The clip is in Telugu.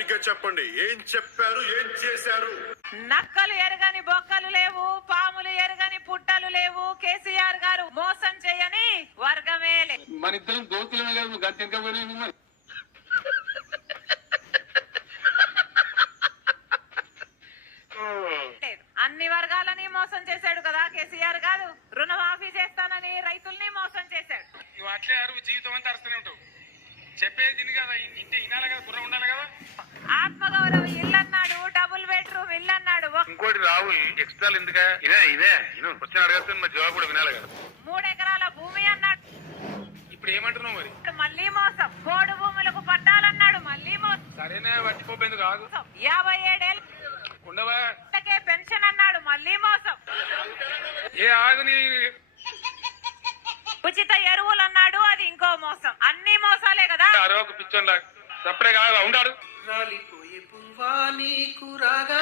సరిగ్గా చెప్పండి, ఏం చెప్పారు, ఏం చేశారు? నక్కలు ఎరగని బొక్కలు లేవు, పాములు ఎరగని పుట్టలు లేవు. కేసీఆర్ గారు మోసం చేయని వర్గమే లేదు. మన ఇద్దరం దోస్తులమే కాదు, గంట మరి అన్ని వర్గాలని మోసం చేశాడు కదా కేసీఆర్ గారు. రుణమాఫీ చేస్తానని రైతుల్ని మోసం చేశాడు. నువ్వు అట్లే అరువు జీవితం అంతా అరుస్తూనే ఉంటావు. చెప్పేది తిని కదా, ఇంటే వినాలి కదా, బుర్ర ఉండాలి కదా. ఆత్మగౌరవ ఇల్లు అన్నాడు, డబుల్ బెడ్రూమ్ ఇల్లు అన్నాడు. ఇంకోటి రావు ఎక్స్ట్రాలు ఎందుకా? ఇదే క్వశ్చన్ అడగచ్చు, మరి జవాబు కూడా వినాలి కదా. 3 ఎకరాల భూమి అన్నాడు. ఇప్పుడు ఏమంటున్నావు మరి? మళ్ళీ మోసం. పోడు భూములకు పట్టాలన్నాడు, మళ్ళీ మోసం. సరేనే పట్టిపోయింది కాదు. 57 ఏళ్ళు ఉండవా పెన్షన్ అన్నాడు, మళ్ళీ మోసం. ఏ ఆగుని ఉచిత ఎరువులు అన్నాడు, అది ఇంకో మోసం. అన్ని మోసాలే కదా. అరవకు పిచ్చోన్లా సపరే కాదు ఉండాడు. రాలిపోయే పువ్వా నీకు రాగా